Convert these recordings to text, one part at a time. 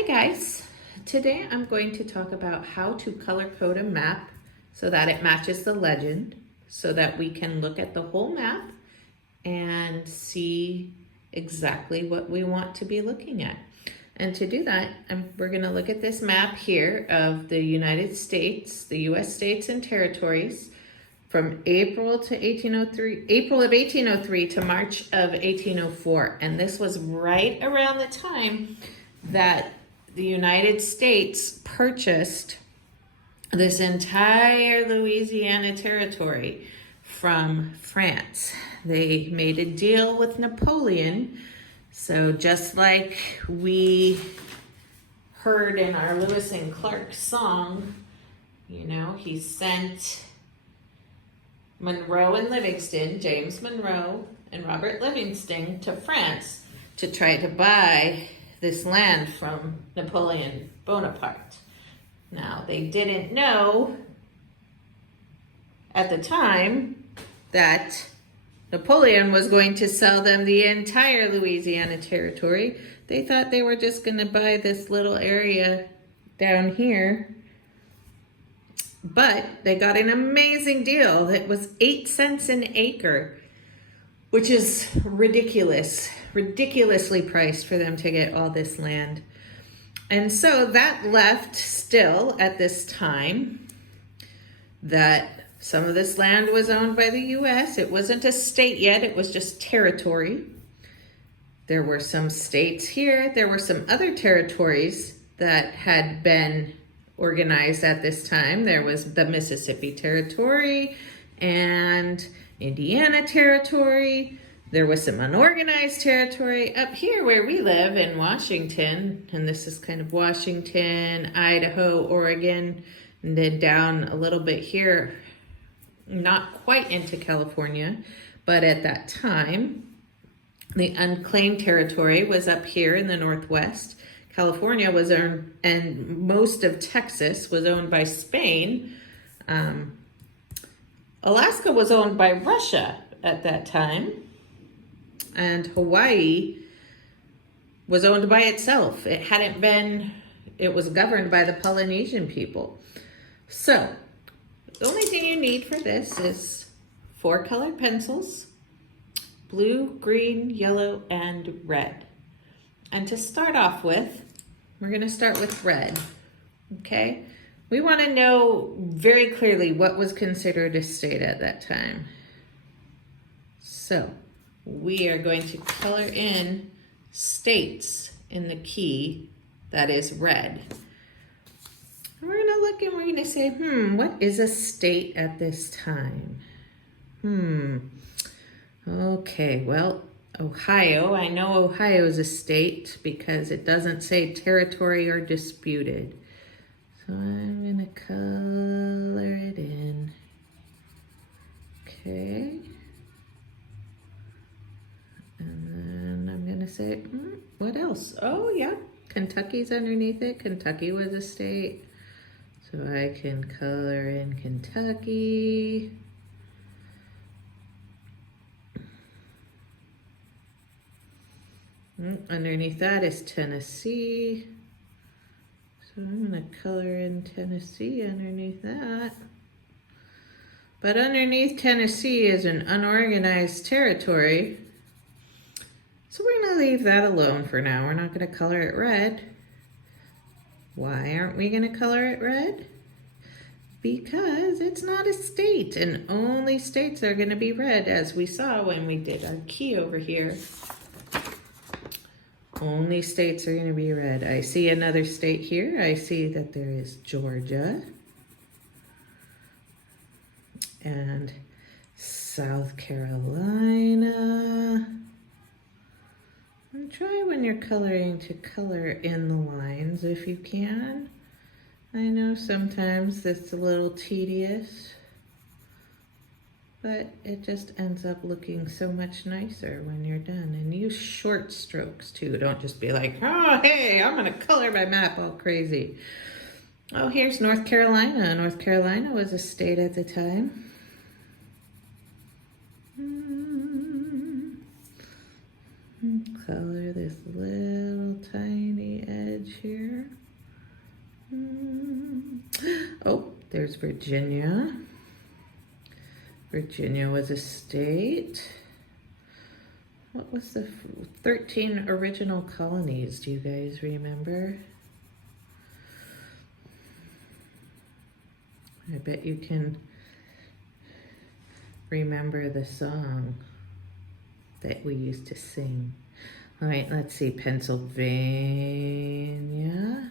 Hi guys, today I'm going to talk about how to color code a map so that it matches the legend so that we can look at the whole map and see exactly what we want to be looking at. And to do that, we're going to look at this map here of the United States, the US states and territories from April of 1803 to March of 1804. And this was right around the time that the United States purchased this entire Louisiana territory from France. They made a deal with Napoleon. So just like we heard in our Lewis and Clark song, you know, he sent Monroe and Livingston, James Monroe and Robert Livingston, to France to try to buy this land from Napoleon Bonaparte. Now, they didn't know at the time that Napoleon was going to sell them the entire Louisiana territory. They thought they were just going to buy this little area down here. But they got an amazing deal. It was 8 cents an acre, which is ridiculously priced for them to get all this land. And so that left still at this time that some of this land was owned by the US. It wasn't a state yet, it was just territory. There were some states here. There were some other territories that had been organized at this time. There was the Mississippi Territory and Indiana Territory. There was some unorganized territory up here where we live in Washington, and this is kind of Washington, Idaho, Oregon, and then down a little bit here, not quite into California, but at that time, the unclaimed territory was up here in the Northwest. California was owned, and most of Texas was owned by Spain. Alaska was owned by Russia at that time. And Hawaii was owned by itself. It was governed by the Polynesian people. So, the only thing you need for this is 4 colored pencils, blue, green, yellow, and red. And to start off with, we're going to start with red, okay? We want to know very clearly what was considered a state at that time. So, we are going to color in states in the key that is red. And we're going to look and we're going to say, what is a state at this time? Okay, well, Ohio. I know Ohio is a state because it doesn't say territory or disputed. So I'm going to color it in. Okay. And then I'm going to say, what else? Oh, yeah, Kentucky's underneath it. Kentucky was a state. So I can color in Kentucky. Underneath that is Tennessee. So I'm going to color in Tennessee underneath that. But underneath Tennessee is an unorganized territory. So we're going to leave that alone for now. We're not going to color it red. Why aren't we going to color it red? Because it's not a state, and only states are going to be red, as we saw when we did our key over here. Only states are going to be red. I see another state here. I see that there is Georgia and South Carolina. And try when you're coloring to color in the lines if you can. I know sometimes that's a little tedious, but it just ends up looking so much nicer when you're done. And use short strokes too. Don't just be like, oh, hey, I'm gonna color my map all crazy. Oh, here's North Carolina. North Carolina was a state at the time. Color this little tiny edge here. Here's Virginia. Virginia was a state. What was the 13 original colonies? Do you guys remember? I bet you can remember the song that we used to sing. All right, let's see. Pennsylvania.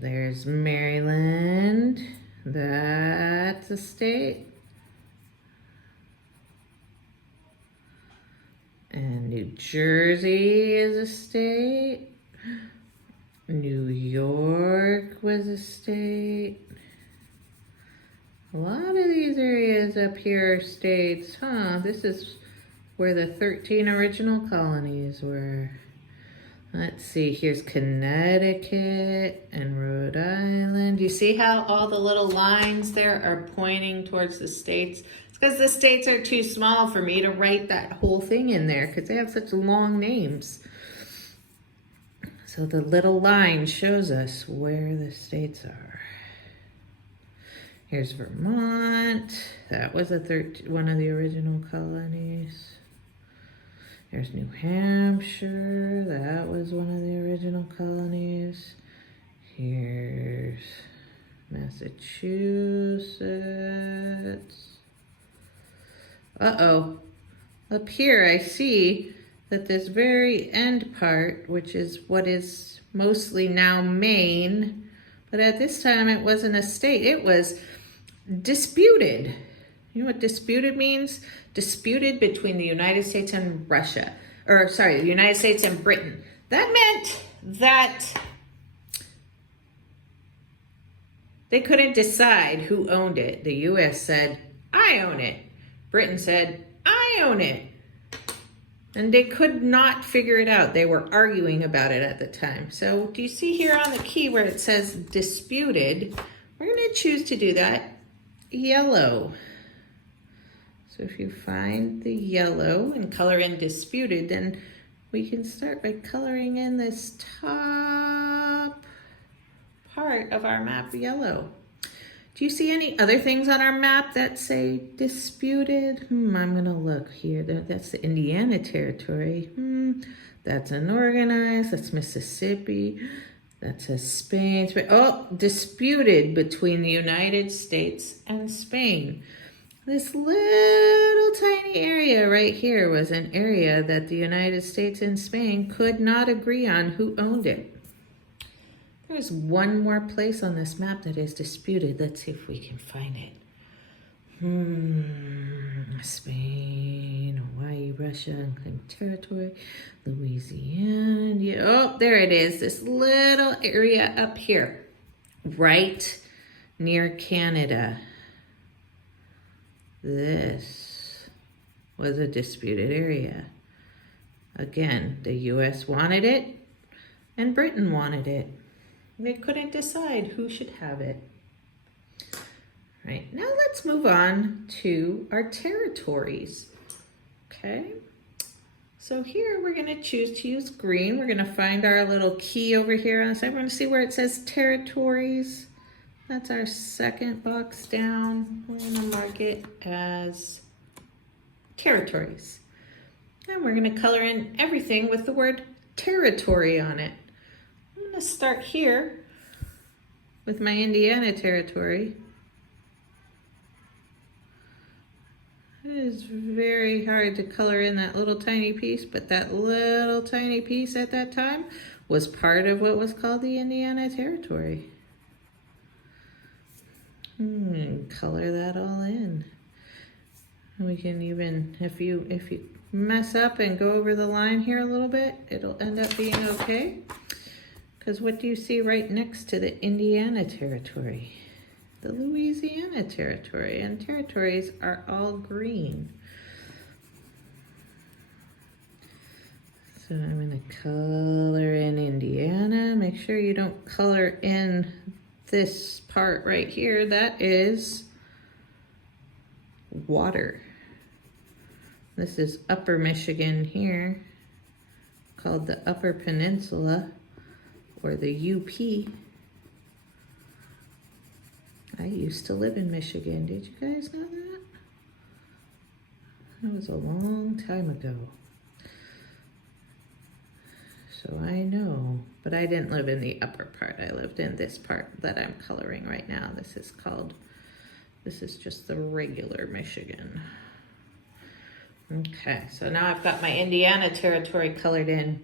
There's Maryland. That's a state. And New Jersey is a state. New York was a state. A lot of these areas up here are states, huh? This is where the 13 original colonies were. Let's see, here's Connecticut and Rhode Island. You see how all the little lines there are pointing towards the states? It's because the states are too small for me to write that whole thing in there because they have such long names. So the little line shows us where the states are. Here's Vermont. That was one of the original colonies. There's New Hampshire. That was one of the original colonies. Here's Massachusetts. Uh-oh. Up here I see that this very end part, which is what is mostly now Maine, but at this time it wasn't a state. It was disputed. You know what disputed means? Disputed between the United States and Russia. Or, sorry, the United States and Britain. That meant that they couldn't decide who owned it. The U.S. said, I own it. Britain said, I own it. And they could not figure it out. They were arguing about it at the time. So, do you see here on the key where it says disputed? We're going to choose to do that yellow. So if you find the yellow and color in disputed, then we can start by coloring in this top part of our map yellow. Do you see any other things on our map that say disputed? I'm gonna look here. That's the Indiana Territory. That's unorganized. That's Mississippi. That says Spain. Oh, disputed between the United States and Spain. This little tiny area right here was an area that the United States and Spain could not agree on who owned it. There's one more place on this map that is disputed. Let's see if we can find it. Spain, Hawaii, Russia, unclaimed territory, Louisiana. Yeah. Oh, there it is. This little area up here, right near Canada. This was a disputed area. Again, the U.S. wanted it and Britain wanted it. They couldn't decide who should have it. Right, now let's move on to our territories. Okay, so here we're going to choose to use green. We're going to find our little key over here on the side. We're going to see where it says territories. That's our second box down. We're going to mark it as territories. And we're going to color in everything with the word territory on it. I'm going to start here with my Indiana Territory. It is very hard to color in that little tiny piece, but that little tiny piece at that time was part of what was called the Indiana Territory. Color that all in. We can even, if you mess up and go over the line here a little bit, it'll end up being okay. Because what do you see right next to the Indiana Territory? The Louisiana Territory, and territories are all green. So I'm going to color in Indiana. Make sure you don't color in this part right here. That is water. This is Upper Michigan here. called the Upper Peninsula, or the UP. I used to live in Michigan. Did you guys know that? That was a long time ago. So I know, but I didn't live in the upper part. I lived in this part that I'm coloring right now. This is just the regular Michigan. Okay, so now I've got my Indiana Territory colored in.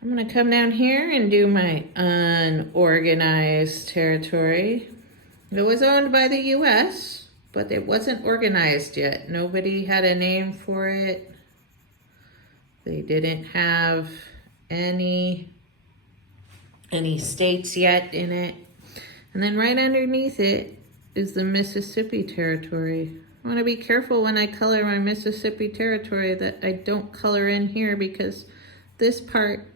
I'm gonna come down here and do my Unorganized Territory. It was owned by the US, but it wasn't organized yet. Nobody had a name for it. They didn't have any states yet in it. And then right underneath it is the Mississippi Territory. I want to be careful when I color my Mississippi Territory that I don't color in here, because this part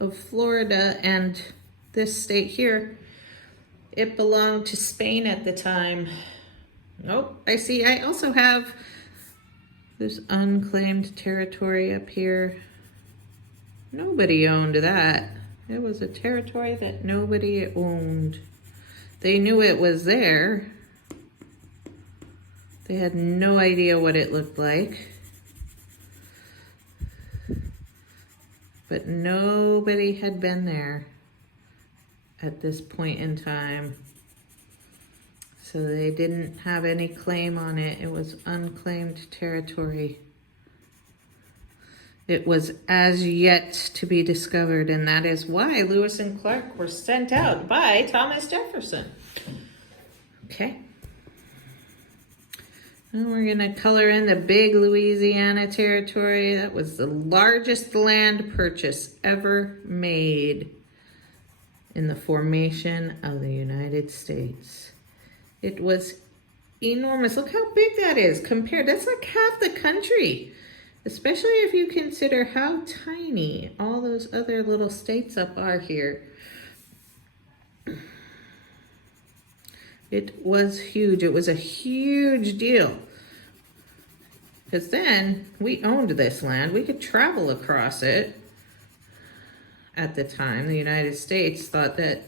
of Florida and this state here, it belonged to Spain at the time. Nope, I see I also have this unclaimed territory up here. Nobody owned that. It was a territory that nobody owned. They knew it was there. They had no idea what it looked like. But nobody had been there at this point in time. So they didn't have any claim on it. It was unclaimed territory. It was as yet to be discovered, and that is why Lewis and Clark were sent out by Thomas Jefferson. Okay. And we're gonna color in the big Louisiana Territory. That was the largest land purchase ever made in the formation of the United States. It was enormous. Look how big that is compared. That's like half the country, especially if you consider how tiny all those other little states up are here. It was huge. It was a huge deal. Because then we owned this land. We could travel across it. At the time, the United States thought that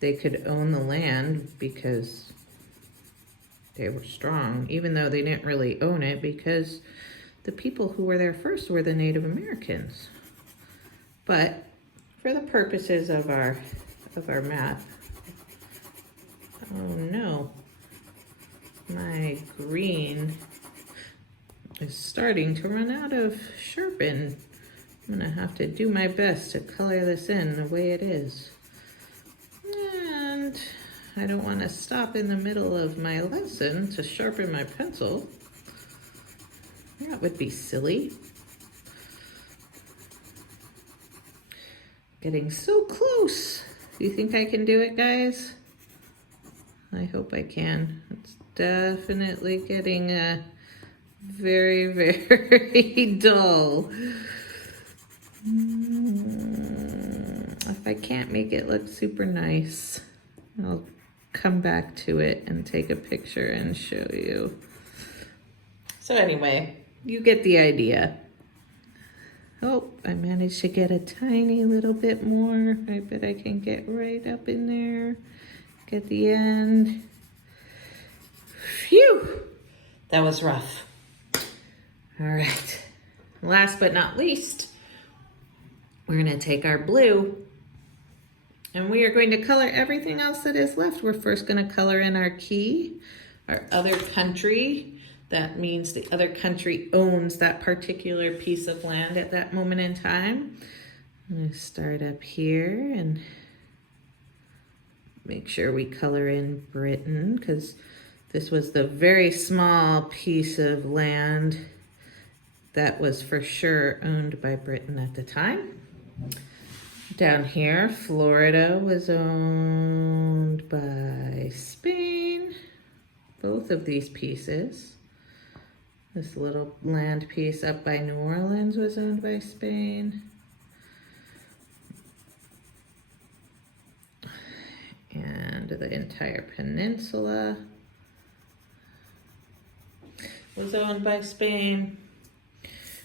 they could own the land because they were strong, even though they didn't really own it, because the people who were there first were the Native Americans. But for the purposes of our map, oh no, my green is starting to run out of sharpen. I'm gonna have to do my best to color this in the way it is. And I don't want to stop in the middle of my lesson to sharpen my pencil. That would be silly. Getting so close. Do you think I can do it, guys? I hope I can. It's definitely getting very, very dull. If I can't make it look super nice, I'll come back to it and take a picture and show you. So anyway, you get the idea. Oh, I managed to get a tiny little bit more. I bet I can get right up in there. At the end. Phew! That was rough. All right. Last but not least, we're going to take our blue and we are going to color everything else that is left. We're first going to color in our key, our other country. That means the other country owns that particular piece of land at that moment in time. I'm going to start up here and make sure we color in Britain, because this was the very small piece of land that was for sure owned by Britain at the time. Down here, Florida was owned by Spain. Both of these pieces. This little land piece up by New Orleans was owned by Spain. And the entire peninsula was owned by Spain.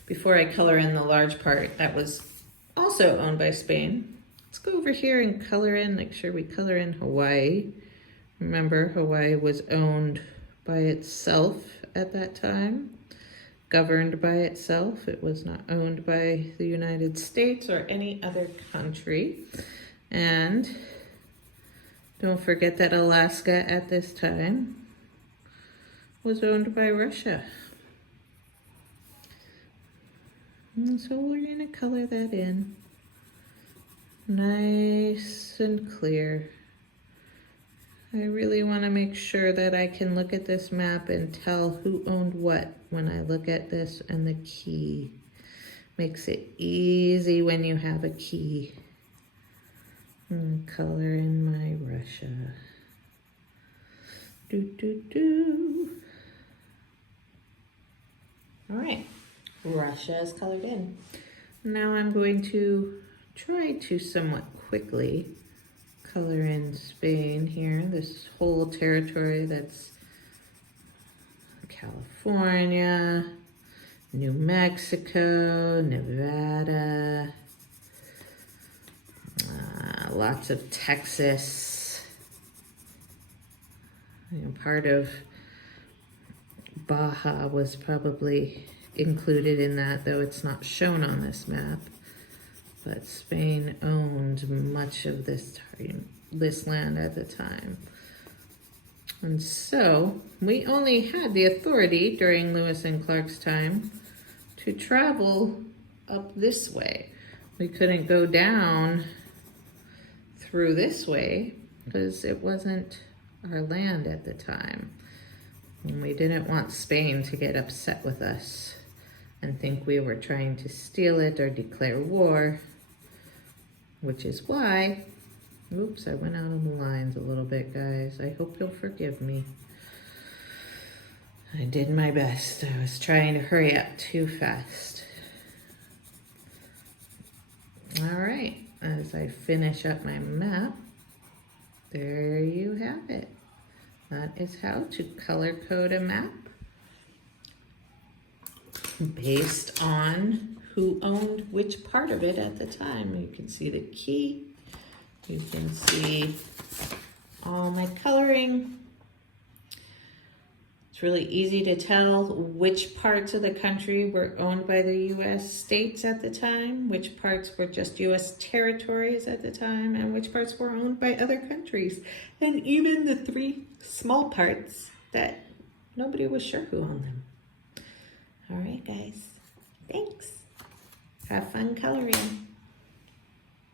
before I color in the large part that was also owned by Spain. Let's go over here and color in, make sure we color in Hawaii. Remember, Hawaii was owned by itself at that time, governed by itself. It was not owned by the United States or any other country. And don't forget that Alaska at this time was owned by Russia. And so we're going to color that in nice and clear. I really want to make sure that I can look at this map and tell who owned what when I look at this and the key. Makes it easy when you have a key. And color in my Russia. All right, Russia is colored in. Now I'm going to try to somewhat quickly color in Spain here, this whole territory that's California, New Mexico, Nevada, lots of Texas, part of Baja was probably included in that, though it's not shown on this map. But Spain owned much of this land at the time. And so we only had the authority during Lewis and Clark's time to travel up this way. We couldn't go down through this way because it wasn't our land at the time. And we didn't want Spain to get upset with us and think we were trying to steal it or declare war, which is why, oops, I went out on the lines a little bit, guys. I hope you'll forgive me. I did my best. I was trying to hurry up too fast. All right, as I finish up my map, there you have it. That is how to color code a map based on who owned which part of it at the time. You can see the key. You can see all my coloring. It's really easy to tell which parts of the country were owned by the U.S. states at the time, which parts were just U.S. territories at the time, and which parts were owned by other countries. And even the 3 small parts that nobody was sure who owned them. All right, guys. Thanks. Have fun coloring.